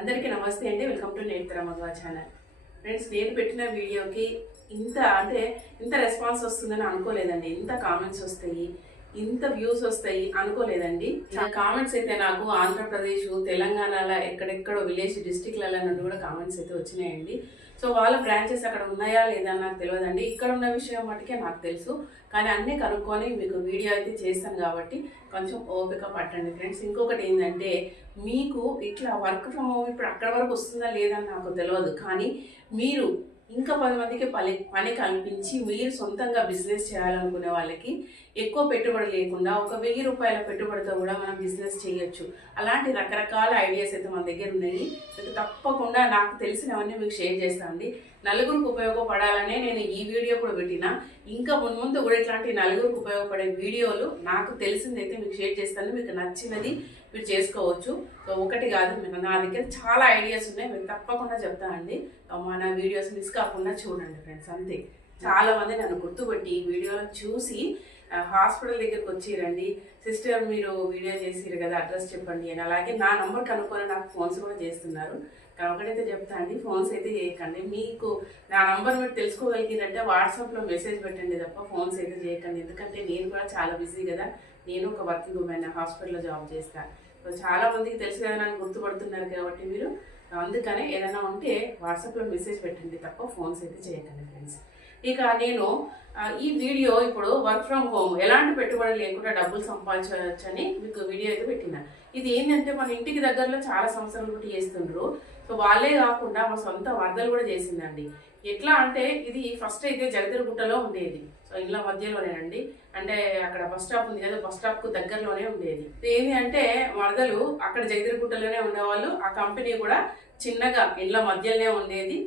అందరికీ నమస్తే అండి. వెల్కమ్ టు నేత్ర మగవా ఛానల్. ఫ్రెండ్స్ నేను పెట్టిన వీడియోకి ఇంత అంటే ఇంత రెస్పాన్స్ వస్తుందని అనుకోలేదండి. ఇంత కామెంట్స్ వస్తాయి. ఇంత వ్యూస్ వస్తాయి అనుకోలేదండి. కామెంట్స్ అయితే నాకు ఆంధ్రప్రదేశ్ తెలంగాణలో ఎక్కడెక్కడో విలేజ్ డిస్టిక్లలో నుండి కూడా కామెంట్స్ అయితే వచ్చినాయండి. సో వాళ్ళ బ్రాంచెస్ అక్కడ ఉన్నాయా లేదా నాకు తెలియదండి ఇక్కడ ఉన్న విషయం మటుకే నాకు తెలుసు. కానీ అన్నీ కనుక్కొని మీకు వీడియో అయితే చేస్తాను కాబట్టి కొంచెం ఓపిక పట్టండి ఫ్రెండ్స్. ఇంకొకటి ఏంటంటే మీకు ఇట్లా వర్క్ ఫ్రమ్ హోమ్ ఇప్పుడు అక్కడ వరకు వస్తుందా లేదా అని నాకు తెలియదు కానీ మీరు ఇంకా పది మందికి పని పని కల్పించి మీరు సొంతంగా బిజినెస్ చేయాలనుకునే వాళ్ళకి ఎక్కువ పెట్టుబడి లేకుండా ఒక వెయ్యి రూపాయల పెట్టుబడితో కూడా మనం బిజినెస్ చేయొచ్చు. అలాంటి రకరకాల ఐడియాస్ అయితే మన దగ్గర ఉన్నాయి. మీకు తప్పకుండా నాకు తెలిసినవన్నీ మీకు షేర్ చేస్తాను నలుగురికి ఉపయోగపడాలనే నేను ఈ వీడియో కూడా పెట్టిన. ఇంకా మున్ముందు కూడా ఇట్లాంటి నలుగురికి ఉపయోగపడే వీడియోలు నాకు తెలిసిందైతే మీకు షేర్ చేస్తాను మీకు నచ్చినది మీరు చేసుకోవచ్చు. సో ఒకటి కాదు మీకు నా దగ్గర చాలా ఐడియాస్ ఉన్నాయి మీకు తప్పకుండా చెప్తానండి. మన వీడియోస్ మిస్ కాకుండా చూడండి ఫ్రెండ్స్ అంతే. చాలా మంది నన్ను గుర్తుపట్టి వీడియోలో చూసి హాస్పిటల్ దగ్గరికి వచ్చిరండి సిస్టర్ మీరు వీడియో చేసిరు కదా అడ్రస్ చెప్పండి అని. అలాగే నా నంబర్ కనుక్కొని నాకు ఫోన్స్ కూడా చేస్తున్నారు. ఒకటైతే చెప్తా అండి ఫోన్స్ అయితే చేయకండి. మీకు నా నంబర్ మీరు తెలుసుకోగలిగిందంటే వాట్సాప్లో మెసేజ్ పెట్టండి తప్ప ఫోన్స్ అయితే చేయకండి. ఎందుకంటే నేను కూడా చాలా బిజీ కదా నేను ఒక వర్కింగ్ ఉమెన్ హాస్పిటల్లో జాబ్ చేస్తాను సో చాలా మందికి తెలుసు కదా నన్ను గుర్తుపడుతున్నారు కాబట్టి మీరు. అందుకనే ఏదైనా ఉంటే వాట్సాప్లో మెసేజ్ పెట్టండి తప్ప ఫోన్స్ అయితే చేయకండి ఫ్రెండ్స్. ఇక నేను ఈ వీడియో ఇప్పుడు వర్క్ ఫ్రమ్ హోమ్ ఎలాంటి పెట్టుబడి లేకుండా డబ్బులు సంపాదించవచ్చని మీకు వీడియో అయితే పెట్టిన. ఇది ఏంటంటే మన ఇంటికి దగ్గరలో చాలా సంవత్సరాలు కూడా చేస్తుండ్రు. సో వాళ్ళే కాకుండా మా సొంత వరదలు కూడా చేసిందండి. ఎట్లా అంటే ఇది ఫస్ట్ అయితే జగదరగుట్టలో ఉండేది. సో ఇళ్ళ మధ్యలోనేనండి అంటే అక్కడ బస్ స్టాప్ ఉంది కదా బస్ స్టాప్కు దగ్గరలోనే ఉండేది. ఏంటి అంటే వరదలు అక్కడ జగదరగుట్టలోనే ఉండేవాళ్ళు ఆ కంపెనీ కూడా చిన్నగా ఇళ్ళ మధ్యలోనే ఉండేది.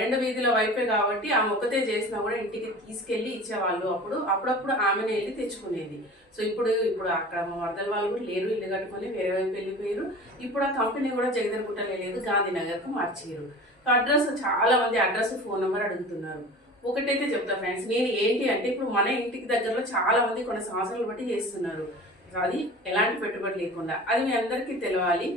రెండు వీధుల వైపే కాబట్టి ఆ మొక్కతే చేసినా కూడా ఇంటికి తీసుకెళ్ళి ఇచ్చేవాళ్ళు. అప్పుడు అప్పుడప్పుడు ఆమెనే వెళ్ళి తెచ్చుకునేది. సో ఇప్పుడు ఇప్పుడు అక్కడ మా వరదల వాళ్ళు కూడా లేరు ఇల్లు కట్టుకొని వేరే వైపు వెళ్ళిపోయారు. ఇప్పుడు ఆ కంపెనీ కూడా జగదర్గుట్టలో లేదు గాంధీనగర్కు మార్చారు అడ్రస్ చాలా మంది అడ్రస్ ఫోన్ నెంబర్ అడుగుతున్నారు. ఒకటైతే చెప్తా ఫ్రెండ్స్ నేను ఏంటి అంటే ఇప్పుడు మన ఇంటికి దగ్గరలో చాలా మంది కొన్ని సంవత్సరాలు బట్టి చేస్తున్నారు. అది ఎలాంటి పెట్టుబడి లేకుండా. అది మీ అందరికీ తెలవాలి.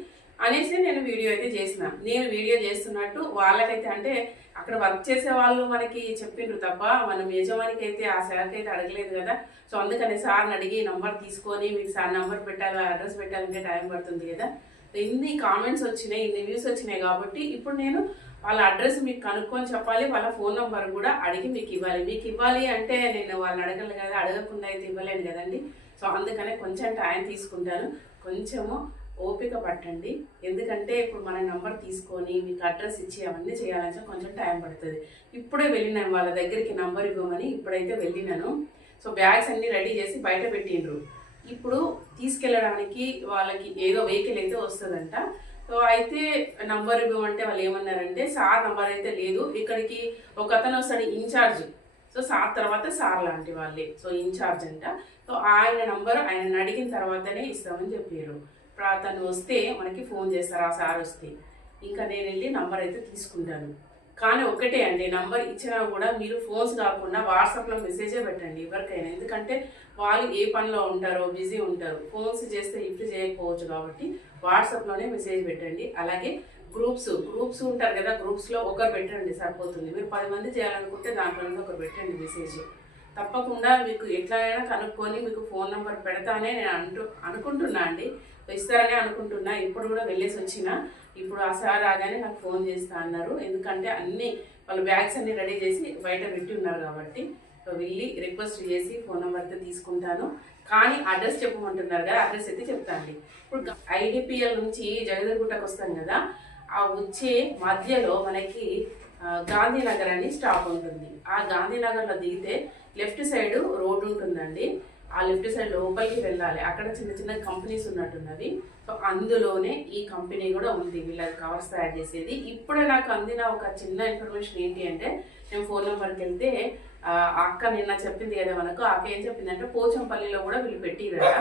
అనేసి నేను వీడియో అయితే చేసిన. నేను వీడియో చేస్తున్నట్టు వాళ్ళకైతే అంటే అక్కడ వర్క్ చేసే వాళ్ళు మనకి చెప్పిండ్రు తప్ప మనం యజమానికి అయితే ఆ శాఖ అయితే అడగలేదు కదా. సో అందుకని సార్ని అడిగి నంబర్ తీసుకొని మీకు సార్ నంబర్ పెట్టాలి అడ్రస్ పెట్టాలంటే టైం పడుతుంది కదా. ఇన్ని కామెంట్స్ వచ్చినాయి ఇన్ని వ్యూస్ వచ్చినాయి కాబట్టి ఇప్పుడు నేను వాళ్ళ అడ్రస్ మీకు కనుక్కొని చెప్పాలి వాళ్ళ ఫోన్ నెంబర్ కూడా అడిగి మీకు ఇవ్వాలి. మీకు ఇవ్వాలి అంటే నేను వాళ్ళని అడగలేదు కదా అడగకుండా అయితే ఇవ్వలేను కదండి. సో అందుకనే కొంచెం టైం తీసుకుంటాను. కొంచెము ఓపిక పట్టండి. ఎందుకంటే ఇప్పుడు మన నంబర్ తీసుకొని మీకు అడ్రస్ ఇచ్చి అవన్నీ చేయాలంటే కొంచెం టైం పడుతుంది. ఇప్పుడే వెళ్ళినాను వాళ్ళ దగ్గరికి నంబర్ ఇవ్వమని ఇప్పుడైతే వెళ్ళినాను. సో బ్యాగ్స్ అన్ని రెడీ చేసి బయట పెట్టిండ్రు. ఇప్పుడు తీసుకెళ్ళడానికి వాళ్ళకి ఏదో వెహికల్ అయితే వస్తుందంట. సో అయితే నంబర్ ఇవ్వమంటే వాళ్ళు ఏమన్నారంటే సార్ నంబర్ అయితే లేదు. ఇక్కడికి ఒక అతను వస్తాడు ఇన్ఛార్జ్ సో సార్ తర్వాత సార్ లాంటి వాళ్ళే. సో ఇన్ఛార్జ్ అంట. సో ఆయన నంబర్ ఆయన అడిగిన తర్వాతనే ఇస్తామని చెప్పారు ప్రార్థన వస్తే మనకి ఫోన్ చేస్తారు ఆ సార్ వస్తే. ఇంకా నేను వెళ్ళి నంబర్ అయితే తీసుకుంటాను. కానీ ఒకటే అండి నంబర్ ఇచ్చినా కూడా మీరు ఫోన్స్ కాకుండా వాట్సాప్లో మెసేజే పెట్టండి ఎవరికైనా. ఎందుకంటే వాళ్ళు ఏ పనిలో ఉంటారో బిజీ ఉంటారు ఫోన్స్ చేస్తే లిఫ్ట్ చేయకపోవచ్చు కాబట్టి వాట్సాప్లోనే మెసేజ్ పెట్టండి. అలాగే గ్రూప్స్ గ్రూప్స్ ఉంటారు కదా గ్రూప్స్లో ఒకరు పెట్టండి సరిపోతుంది. మీరు పది మంది చేయాలనుకుంటే దాంట్లో ఒకరు పెట్టండి మెసేజ్. తప్పకుండా మీకు ఎట్లయినా కనుక్కొని మీకు ఫోన్ నెంబర్ పెడతానే నేను అంటూ అనుకుంటున్నా అండి. ఇస్తారనే అనుకుంటున్నా. ఇప్పుడు కూడా వెళ్ళేసి వచ్చిన. ఇప్పుడు ఆ సార్ రాగానే నాకు ఫోన్ చేస్తా అన్నారు. ఎందుకంటే అన్ని వాళ్ళ బ్యాగ్స్ అన్ని రెడీ చేసి బయట పెట్టి ఉన్నారు కాబట్టి. వెళ్ళి రిక్వెస్ట్ చేసి ఫోన్ నెంబర్ అయితే తీసుకుంటాను. కానీ అడ్రస్ చెప్పమంటున్నారు కదా. అడ్రస్ అయితే చెప్తాండి ఇప్పుడు ఐడిపిఎల్ నుంచి జగదర్గుట్టకు వస్తాం కదా. ఆ వచ్చే మధ్యలో మనకి గాంధీనగర్ అని స్టాప్ ఉంటుంది. ఆ గాంధీనగర్లో దిగితే లెఫ్ట్ సైడ్ రోడ్ ఉంటుందండి. ఆ లెఫ్ట్ సైడ్ లోపలికి వెళ్ళాలి. అక్కడ చిన్న చిన్న కంపెనీస్ ఉన్నట్టున్నవి. సో అందులోనే ఈ కంపెనీ కూడా ఉంది. వీళ్ళకి కవర్స్ తయారు చేసేది. ఇప్పుడే నాకు అందిన ఒక చిన్న ఇన్ఫర్మేషన్ ఏంటి అంటే నేను ఫోన్ నెంబర్కి వెళ్తే అక్క నిన్న చెప్పింది కదా మనకు. అక్క ఏం చెప్పిందంటే పోచంపల్లిలో కూడా వీళ్ళు పెట్టిరట.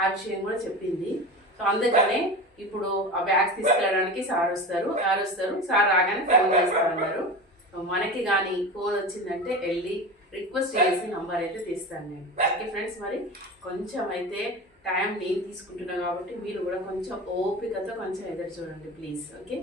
ఆ విషయం కూడా చెప్పింది. సో అందుకనే ఇప్పుడు ఆ బ్యాగ్స్ తీసుకెళ్ళడానికి సార్ వస్తారు. సార్ వస్తారు. సార్ రాగానే ఫోన్ చేస్తారన్నారు. మనకి కానీ ఫోన్ వచ్చిందంటే వెళ్ళి రిక్వెస్ట్ చేసి నంబర్ అయితే తీస్తాను నేను. ఓకే ఫ్రెండ్స్ మరి కొంచెం అయితే టైం నేను తీసుకుంటున్నాను కాబట్టి మీరు కూడా కొంచెం ఓపికతో కొంచెం ఎదురు చూడండి ప్లీజ్ ఓకే